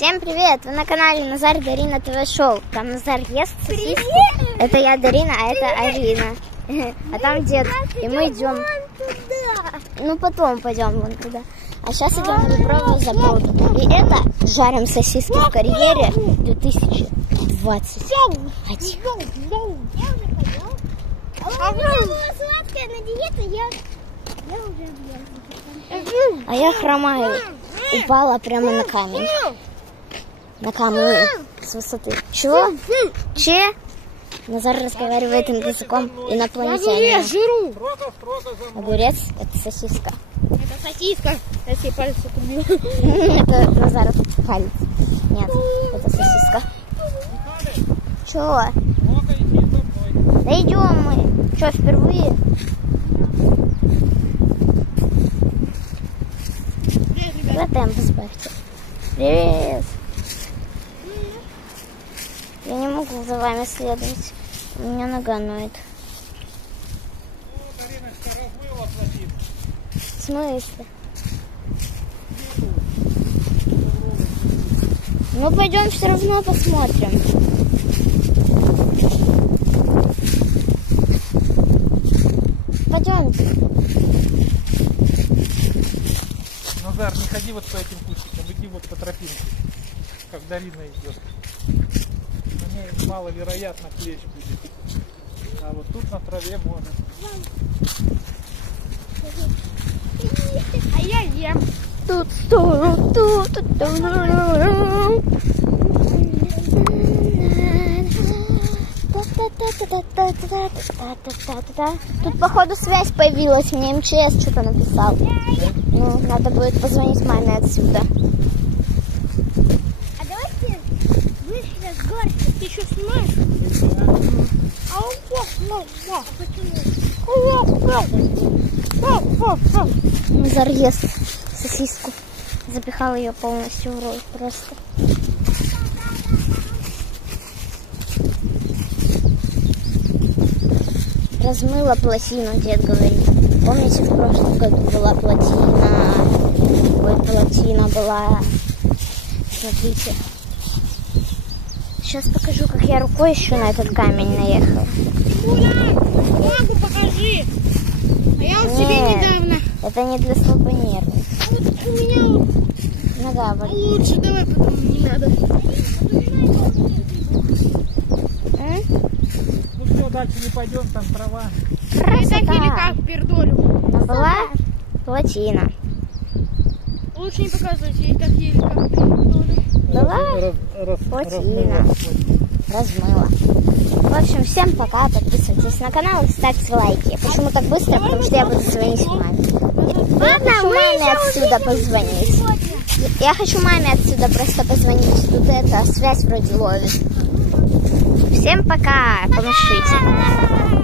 Всем привет! Вы на канале Назар, Дарина ТВ Шоу. Там Назар ест сосиску. Это я, Дарина, а это Арина. А там дед. И мы идем. Ну потом пойдем вон туда. А сейчас идем на Дубровый заброд. И это жарим сосиски в карьере 2020. А я хромаю. Упала прямо на камень. На камень с высоты. Чего? Че? Назар разговаривает языком инопланетянина. Огурец — это сосиска. Это сосиска. Я себе палец отрубил. Это Назар палец. Нет, это сосиска. Чего? Да идем мы. Че, впервые? Да темп сбавьте. Привет. Я не могу за вами следовать. У меня нога ноет. В смысле? Ну пойдем все равно посмотрим. Пойдем. Назар, не ходи вот по этим кустикам, иди вот по тропинке, как Дарина идет. На ней маловероятно клещ будет. А вот тут на траве может. А я ем. Тут. Тут, походу, связь появилась. Мне МЧС что-то написал. Ну, надо будет позвонить маме отсюда. А давайте вышли с горки. Ты еще снимаешь? Назар ест сосиску. Запихал ее полностью в рот просто. Размыла плотину, дед говорит. Помните, в прошлом году была плотина? Ой, плотина была. Смотрите. Сейчас покажу, как я рукой еще на этот камень наехала. Ура! Ногу покажи. А я вот себе недавно. Это не для слабонервных. А вот у меня вот нога болит. лучше, давай потом, не надо. Ну все, дальше не пойдем, там трава. Это или как пердолю. Там была плотина. Лучше не показывайте, и так или как пердолю. Была плотина. Размыла. В общем, всем пока. Подписывайтесь на канал и ставьте лайки. Почему так быстро? Потому что я буду звонить маме. Я хочу маме отсюда позвонить. Я хочу маме отсюда просто позвонить. Тут эта связь вроде ловит. Всем пока. Помашите.